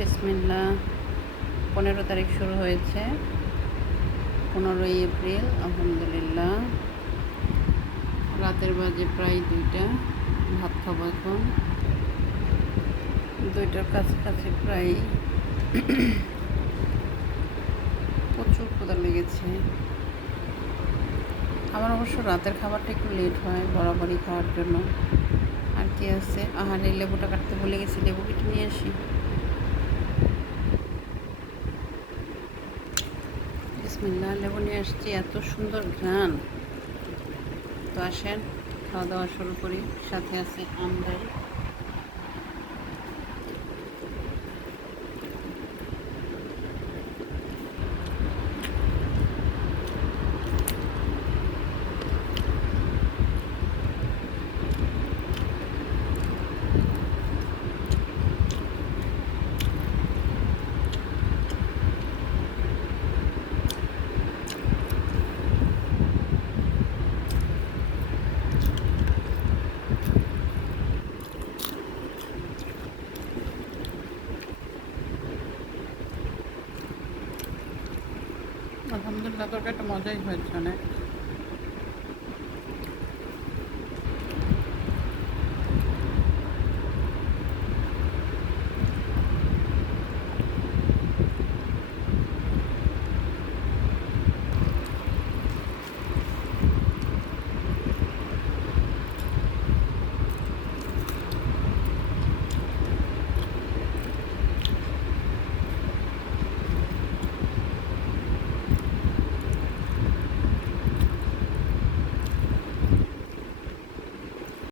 বিসমিল্লাহ। 15 তারিখ শুরু হয়েছে, 15 এপ্রিল। আলহামদুলিল্লাহ। রাতের বাজে প্রায় 2টা। ভাত খাবো এখন। 2টার কাছাকাছি প্রায়। প্রচুর ক্ষুধা লেগেছে। আমার অবশ্য রাতের খাবারটা একটু লেট হয় বরাবরই খাওয়ার জন্য। আর কি আছে, আহারে লেবুটা কাটতে ভুলে গেছি, লেবু কেটে নিয়ে আসি। বিসমিল্লাহ, লেবু নিয়ে আসছি। এত সুন্দর ঘ্রাণ। তো আসেন খাওয়া দাওয়া শুরু করি। সাথে আছে আমরাই। আলহামদুলিল্লাহ, তরকারিটা মজাই হয়েছে অনেক।